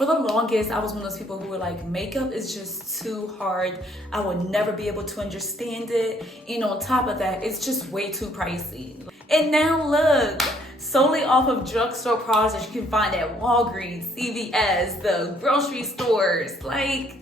For the longest, I was one of those people who were like, makeup is just too hard. I would never be able to understand it. And on top of that, it's just way too pricey. And now look, solely off of drugstore products that you can find at Walgreens, CVS, the grocery stores, like,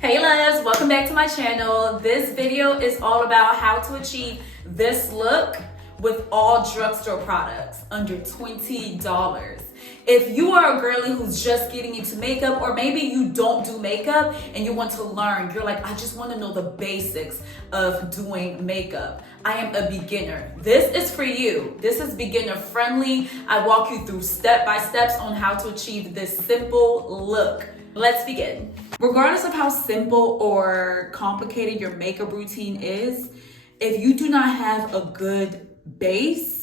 hey loves, welcome back to my channel. This video is all about how to achieve this look with all drugstore products under $20. If you are a girly who's just getting into makeup, or maybe you don't do makeup and you want to learn, you're like, I just want to know the basics of doing makeup. I am a beginner. This is for you. This is beginner friendly. I walk you through step-by-steps on how to achieve this simple look. Let's begin. Regardless of how simple or complicated your makeup routine is, if you do not have a good base,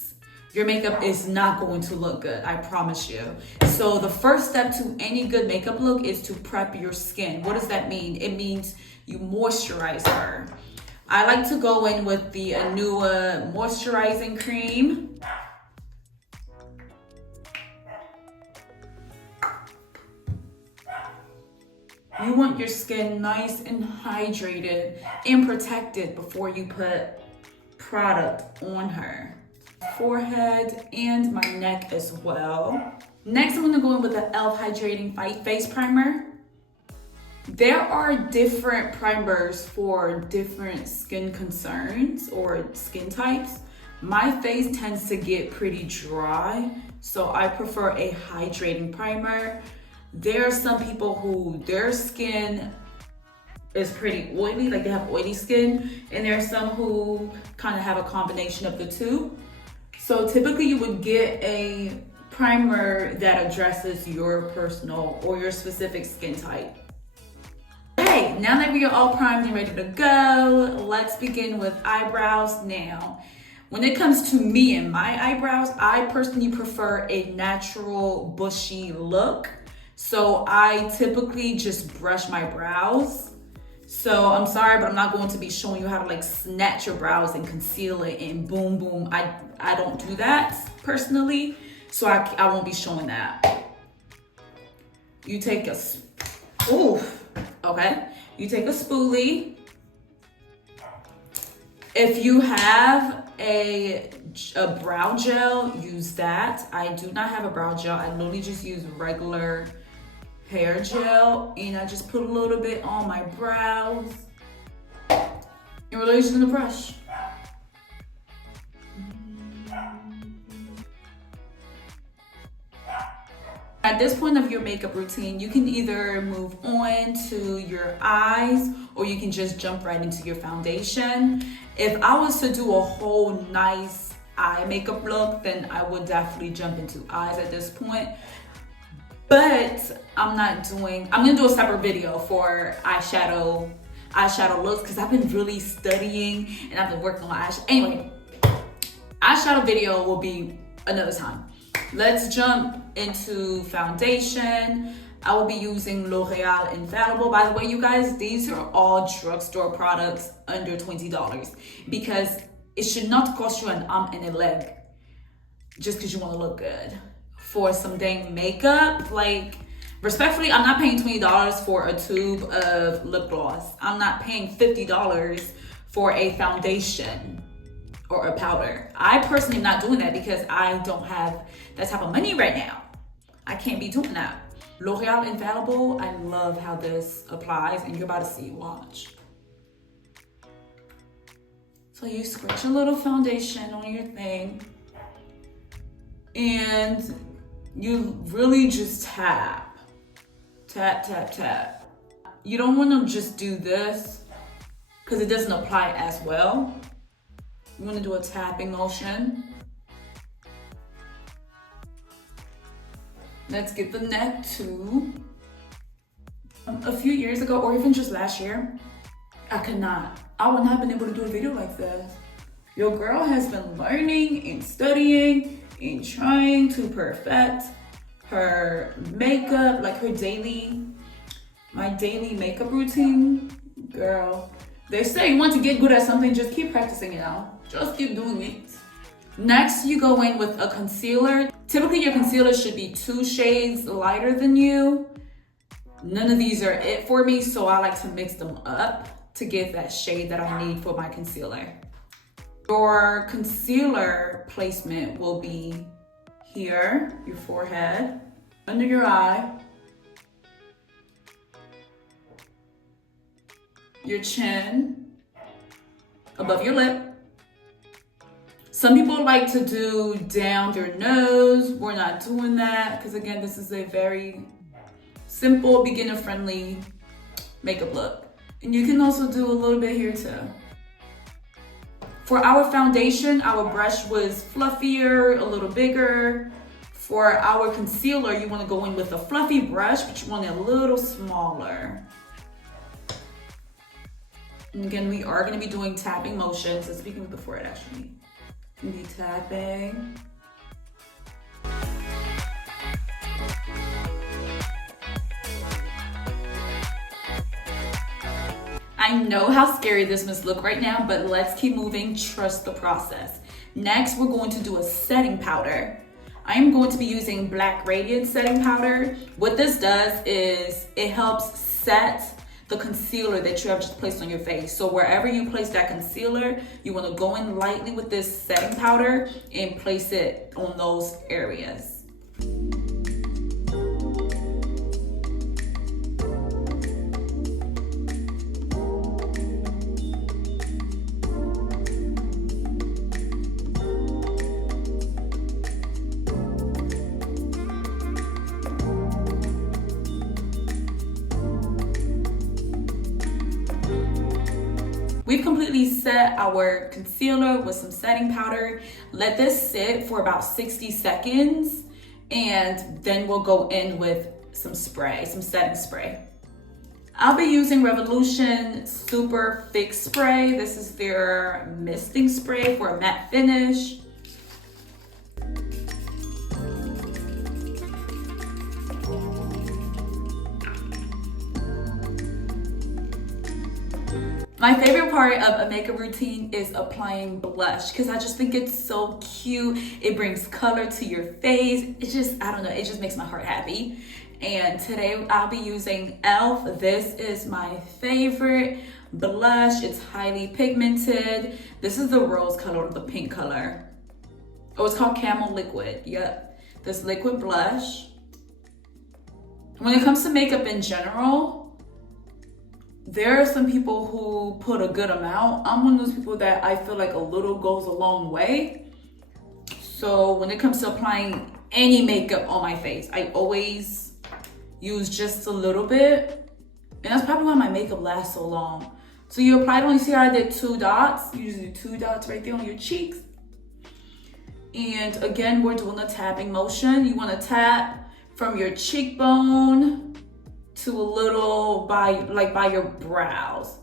your makeup is not going to look good, I promise you. So the first step to any good makeup look is to prep your skin. What does that mean? It means you moisturize her. I like to go in with the Anua moisturizing cream. You want your skin nice and hydrated and protected before you put product on her. Forehead and my neck as well. Next, I'm gonna go in with the e.l.f. Hydrating Face Primer. There are different primers for different skin concerns or skin types. My face tends to get pretty dry, so I prefer a hydrating primer. There are some people who their skin is pretty oily, like they have oily skin, and there are some who kind of have a combination of the two. So typically you would get a primer that addresses your personal or your specific skin type. Okay, now that we are all primed and ready to go, let's begin with eyebrows now. When it comes to me and my eyebrows, I personally prefer a natural bushy look. So I typically just brush my brows. So I'm sorry, but I'm not going to be showing you how to like snatch your brows and conceal it and boom, boom. I don't do that personally. So I won't be showing that. You take a, okay. You take a spoolie. If you have a brow gel, use that. I do not have a brow gel. I literally just use regular hair gel, and I just put a little bit on my brows, and we're literally just gonna brush. At this point of your makeup routine, you can either move on to your eyes, or you can just jump right into your foundation. If I was to do a whole nice eye makeup look, then I would definitely jump into eyes at this point. But I'm gonna do a separate video for eyeshadow looks, because I've been really studying and I've been working on my eyeshadow. Anyway, eyeshadow video will be another time. Let's jump into foundation. I will be using L'Oreal Infallible. By the way, you guys, these are all drugstore products under $20, because it should not cost you an arm and a leg just because you want to look good. For some dang makeup, like, respectfully, I'm not paying $20 for a tube of lip gloss. I'm not paying $50 for a foundation or a powder. I personally am not doing that because I don't have that type of money right now. I can't be doing that. L'Oreal Infallible, I love how this applies, and you're about to see, watch. So you scratch a little foundation on your thing, and you really just tap, tap, tap, tap. You don't want to just do this because it doesn't apply as well. You want to do a tapping motion. Let's get the neck too. A few years ago, or even just last year, I wouldn't have been able to do a video like this. Your girl has been learning and studying and trying to perfect her makeup, like my daily makeup routine. Girl, they say you want to get good at something, just keep practicing it out. Just keep doing it. Next, you go in with a concealer. Typically your concealer should be 2 shades lighter than you. None of these are it for me, so I like to mix them up to get that shade that I need for my concealer. Your concealer placement will be here, your forehead, under your eye, your chin, above your lip. Some people like to do down their nose. We're not doing that because again, this is a very simple, beginner-friendly makeup look. And you can also do a little bit here too. For our foundation, our brush was fluffier, a little bigger. For our concealer, you want to go in with a fluffy brush, but you want it a little smaller. And again, we are going to be doing tapping motions. Let's begin with the forehead actually. We'll be tapping. I know how scary this must look right now, but let's keep moving. Trust the process. Next, we're going to do a setting powder. I am going to be using Black Radiance setting powder. What this does is it helps set the concealer that you have just placed on your face. So wherever you place that concealer, you want to go in lightly with this setting powder and place it on those areas. We've completely set our concealer with some setting powder. Let this sit for about 60 seconds and then we'll go in with some spray, some setting spray. I'll be using Revolution Super Fix Spray. This is their misting spray for a matte finish. My favorite part of a makeup routine is applying blush because I just think it's so cute. It brings color to your face. It just, I don't know, it just makes my heart happy. And today I'll be using e.l.f. This is my favorite blush. It's highly pigmented. This is the rose color or the pink color. Oh, it's called Camel Liquid. Yep, this liquid blush. When it comes to makeup in general, there are some people who put a good amount. I'm one of those people that I feel like a little goes a long way. So when it comes to applying any makeup on my face, I always use just a little bit. And that's probably why my makeup lasts so long. So you apply it on, you see how I did 2 dots? You just do 2 dots right there on your cheeks. And again, we're doing a tapping motion. You want to tap from your cheekbone to a little by your brows.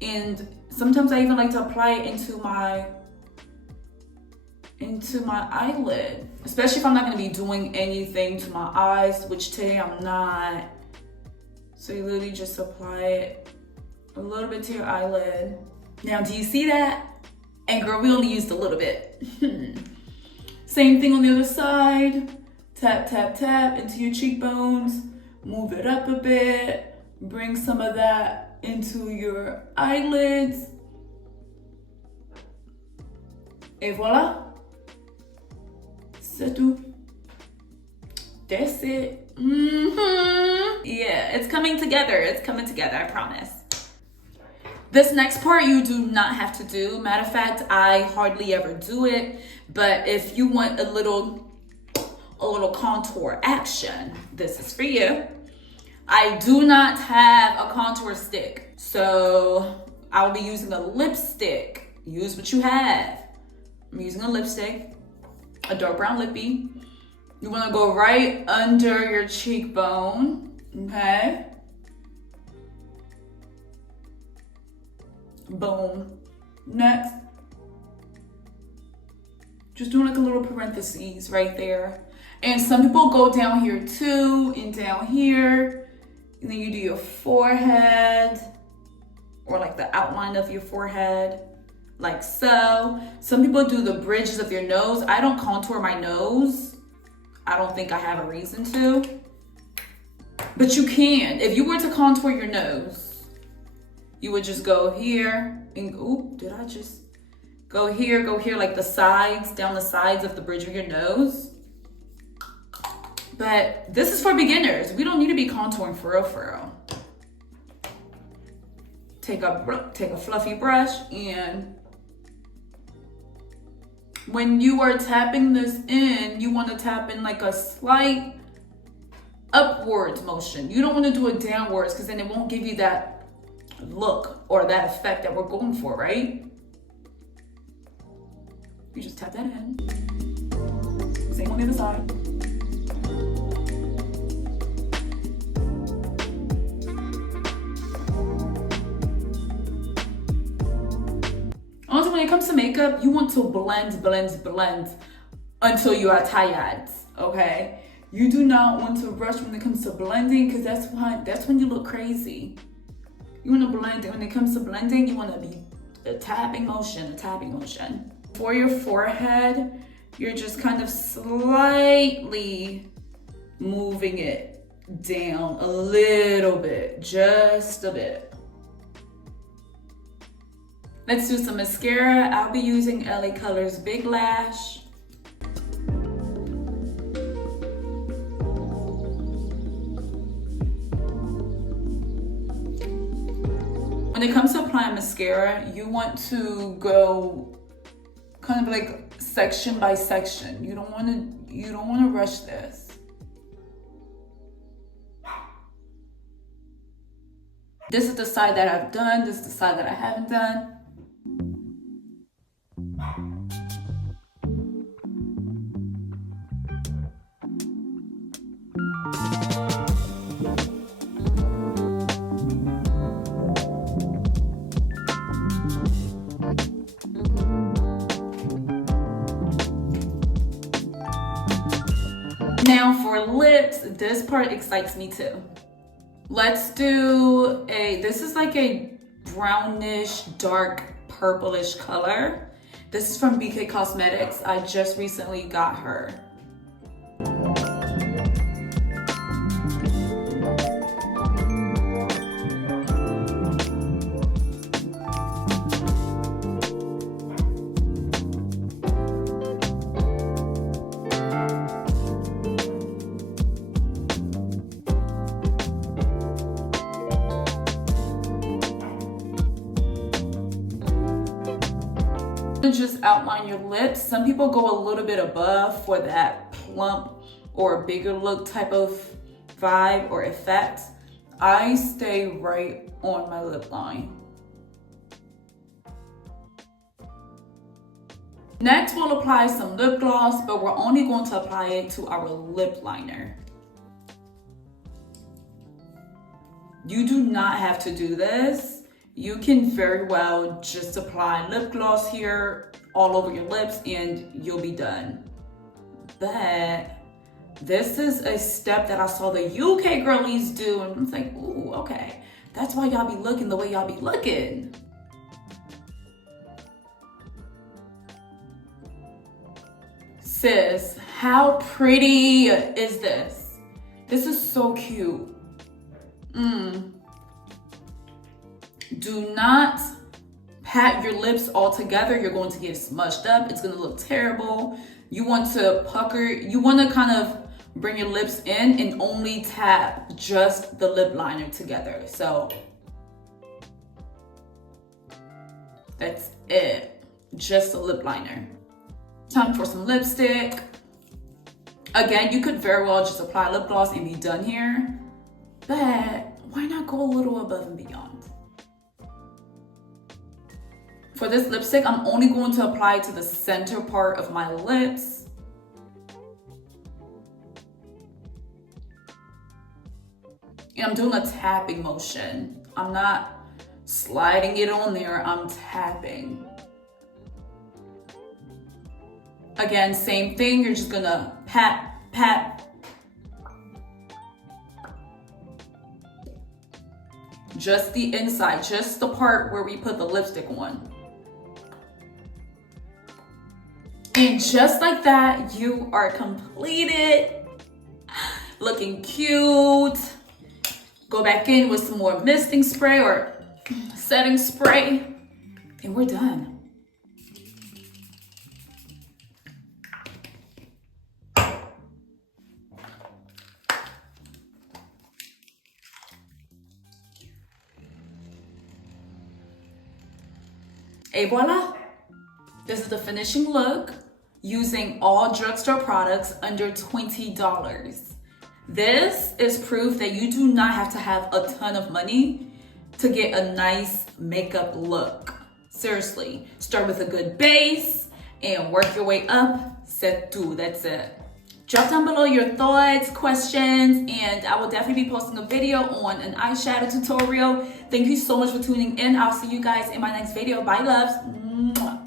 And sometimes I even like to apply it into my eyelid, especially if I'm not going to be doing anything to my eyes, which today I'm not. So you literally just apply it a little bit to your eyelid. Now, do you see that? And girl, we only used a little bit. Same thing on the other side. Tap, tap, tap into your cheekbones. Move it up a bit, bring some of that into your eyelids. Et voila. C'est tout. That's it. Yeah, it's coming together. It's coming together, I promise. This next part you do not have to do. Matter of fact, I hardly ever do it. But if you want a little contour action, this is for you. I do not have a contour stick, so I'll be using a lipstick. Use what you have. I'm using a lipstick, a dark brown lippy. You want to go right under your cheekbone, okay? Boom. Next, just doing like a little parentheses right there. And some people go down here too, and down here. And then you do your forehead, or like the outline of your forehead, like so. Some people do the bridges of your nose. I don't contour my nose. I don't think I have a reason to. But you can. If you were to contour your nose, you would just go here and, oop, did I just go here, like the sides, down the sides of the bridge of your nose. But this is for beginners. We don't need to be contouring for real. Take a fluffy brush, and when you are tapping this in, you want to tap in like a slight upwards motion. You don't want to do it downwards because then it won't give you that look or that effect that we're going for, right? You just tap that in. Same on the other side. Also, when it comes to makeup, you want to blend until you are tired, okay? You do not want to rush when it comes to blending, because that's when you look crazy. You want to blend, and when it comes to blending, you want to be a tapping motion. For your forehead, you're just kind of slightly moving it down a little bit, just a bit. Let's do some mascara. I'll be using LA Colors Big Lash. When it comes to applying mascara, you want to go kind of like section by section. You don't want to rush this. This is the side that I've done. This is the side that I haven't done. Now for lips, this part excites me too. Let's do this is like a brownish, dark, purplish color. This is from BK Cosmetics. I just recently got her. Just outline your lips. Some people go a little bit above for that plump or bigger look type of vibe or effect. I stay right on my lip line. Next, we'll apply some lip gloss, but we're only going to apply it to our lip liner. You do not have to do this. You can very well just apply lip gloss here all over your lips and you'll be done. But this is a step that I saw the UK girlies do, and I'm like, ooh, okay. That's why y'all be looking the way y'all be looking. Sis, how pretty is this? This is so cute. Do not pat your lips all together. You're going to get smudged up. It's going to look terrible. You want to pucker. You want to kind of bring your lips in and only tap just the lip liner together. So that's it. Just a lip liner. Time for some lipstick. Again, you could very well just apply lip gloss and be done here. But why not go a little above and beyond? For this lipstick, I'm only going to apply it to the center part of my lips. And I'm doing a tapping motion. I'm not sliding it on there, I'm tapping. Again, same thing, you're just gonna pat, pat. Just the inside, just the part where we put the lipstick on. And just like that, you are completed. Looking cute. Go back in with some more misting spray or setting spray, and we're done. Et voila. This is the finishing look using all drugstore products under $20. This is proof that you do not have to have a ton of money to get a nice makeup look. Seriously, start with a good base and work your way up. C'est tout, that's it. Drop down below your thoughts, questions, and I will definitely be posting a video on an eyeshadow tutorial. Thank you so much for tuning in. I'll see you guys in my next video. Bye, loves. Mwah.